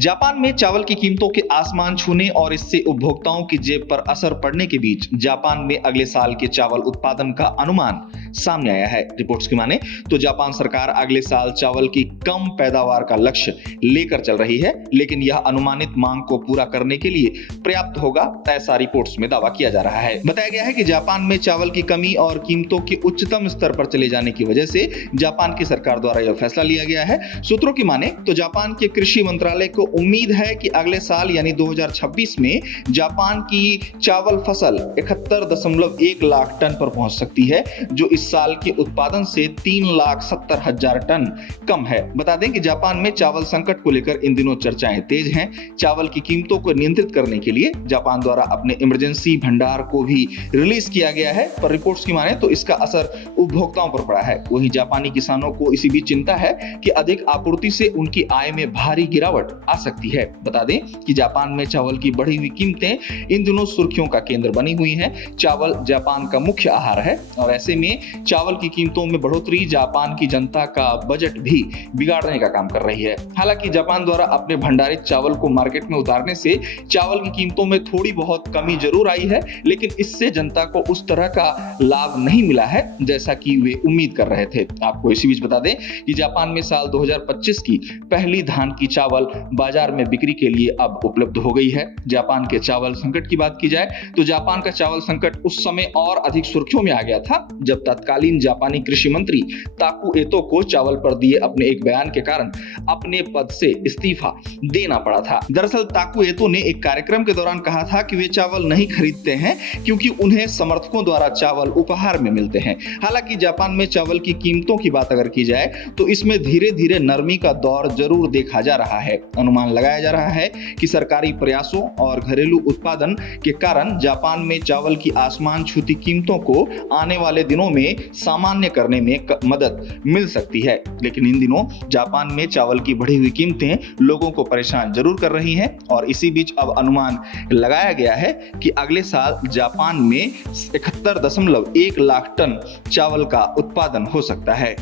Japan में चावल की कीमतों के आसमान छूने और इससे उपभोक्ताओं की जेब पर असर पड़ने के बीच जापान में अगले साल के चावल उत्पादन का अनुमान सामने आया है। रिपोर्ट्स की माने तो जापान सरकार अगले साल चावल की कम पैदावार का लक्ष्य लेकर चल रही है, लेकिन यह अनुमानित मांग को पूरा करने के लिए पर्याप्त होगा, ऐसा रिपोर्ट्स में दावा किया जा रहा है। बताया गया है कि जापान में चावल की कमी और कीमतों के उच्चतम स्तर पर चले जाने की वजह से जापान की सरकार द्वारा यह फैसला लिया गया है। सूत्रों की माने तो जापान के कृषि मंत्रालय को उम्मीद है कि अगले साल यानी 2026 में जापान की चावल फसल 71.1 लाख टन पर पहुंच सकती है, जो इस साल के उत्पादन से 3,70,000 टन कम है। बता दें कि जापान में चावल संकट को लेकर इन दिनों चर्चाएं तेज हैं। चावल की कीमतों को नियंत्रित करने के लिए जापान द्वारा अपने इमरजेंसी भंडार को भी रिलीज किया गया है, पर रिपोर्ट्स की माने तो इसका असर उपभोक्ताओं पर पड़ा है। वहीं जापानी किसानों को इसी बीच चिंता है कि अधिक आपूर्ति से उनकी आय में भारी गिरावट आ सकती है। बता दें कि जापान में चावल की बढ़ी हुई कीमतें इन दिनों सुर्खियों का केंद्र बनी हुई हैं। चावल जापान का मुख्य आहार है और ऐसे में चावल की कीमतों में बढ़ोतरी जापान की जनता का बजट भी बिगाड़ने का काम कर रही है। हालांकि जापान द्वारा अपने भंडारित चावल को मार्केट में उतारने से चावल की कीमतों में थोड़ी बहुत कमी जरूर आई है, लेकिन इससे जनता को उस तरह का लाभ नहीं मिला है जैसा कि वे उम्मीद कर रहे थे। आपको इसी बीच बता दें कि जापान में साल 2025 की पहली धान की चावल बाजार में बिक्री के लिए अब उपलब्ध हो गई है। जापान के चावल संकट की बात की जाए तो जापान का चावल संकट उस समय और अधिक सुर्खियों में आ गया था जब तत्कालीन जापानी कृषि मंत्री ताकू एतो को चावल पर दिए अपने एक बयान के कारण अपने पद से इस्तीफा देना पड़ा था। दरअसल ताकू एतो ने एक कार्यक्रम के दौरान कहा था कि वे चावल नहीं खरीदते हैं क्योंकि उन्हें समर्थकों द्वारा चावल उपहार में मिलते हैं। हालांकि जापान में चावल की कीमतों की बात अगर की जाए तो इसमें धीरे धीरे नरमी का दौर जरूर देखा जा रहा है। अनुमान लगाया जा रहा है कि सरकारी प्रयासों और घरेलू उत्पादन के कारण जापान में चावल की आसमान छूती कीमतों को आने वाले दिनों में सामान्य करने में मदद मिल सकती है। लेकिन इन दिनों जापान में चावल की बढ़ी हुई कीमतें लोगों को परेशान जरूर कर रही हैं और इसी बीच अब अनुमान लगाया गया है कि अगले साल जापान में 71.1 लाख टन चावल का उत्पादन हो सकता है।